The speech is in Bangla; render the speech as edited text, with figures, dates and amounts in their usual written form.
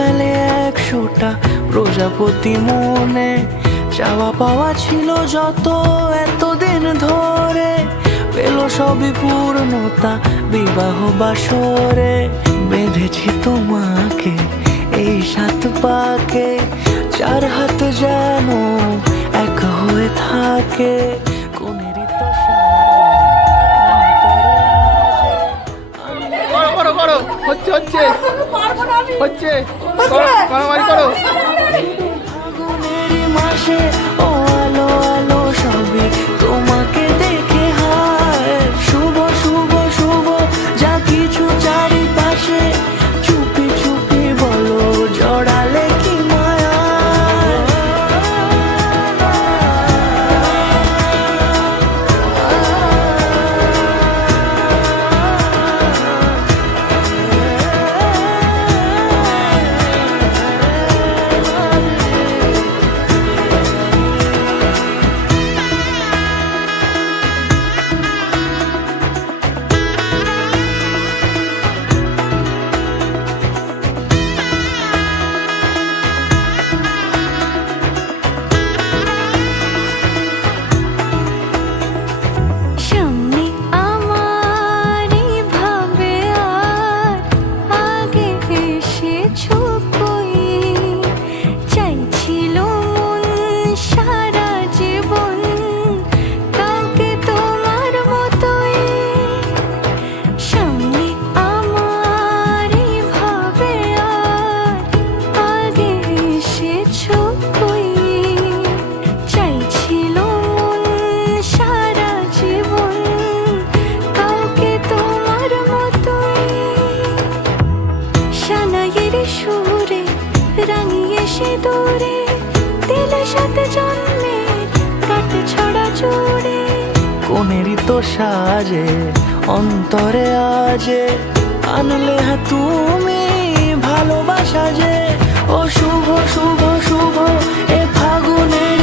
মেলে 100টা প্রজাপতি মনে, চাওয়া পাওয়া ছিল যত এতদিন ধরে, পেল সবই পূর্ণতা বিবাহ বাসরে। বেঁধেছি তোমাকে এই 7 পাকে, 4 হাত যেন এক হয়ে থাকে। কোনেরই তো করো করো, হচ্ছে হচ্ছে হচ্ছে, মারামারি করো। ফাগুনেরই মাসে ও আলো আলো সবই তোমাকে দেখে হায়, শুভ শুভ শুভ যা কিছু চারিপাশে, চুপি চুপি বলো জড়ালে কি মায়া। সামনে আমার ভাবে আর আগে এসেছো কই, চাইছিল মন সারা জীবন কাউকে তোমার মতোই। সামনে আমার ভাবে আর আগে এসেছো কই, চাইছিল মন সারা জীবন কাউকে তোমার মতোই। সানাইয়ের সুরে রাঙিয়ে সে দূরে দিলে 7 জন্মের কাট ছড়া জোড়ে। কোনেরই তো সাজে অন্তরে আজে, আনলে হ্যাঁ তুমি ভালোবাসা যে। ও শুভ শুভ শুভ এ ফাগুনের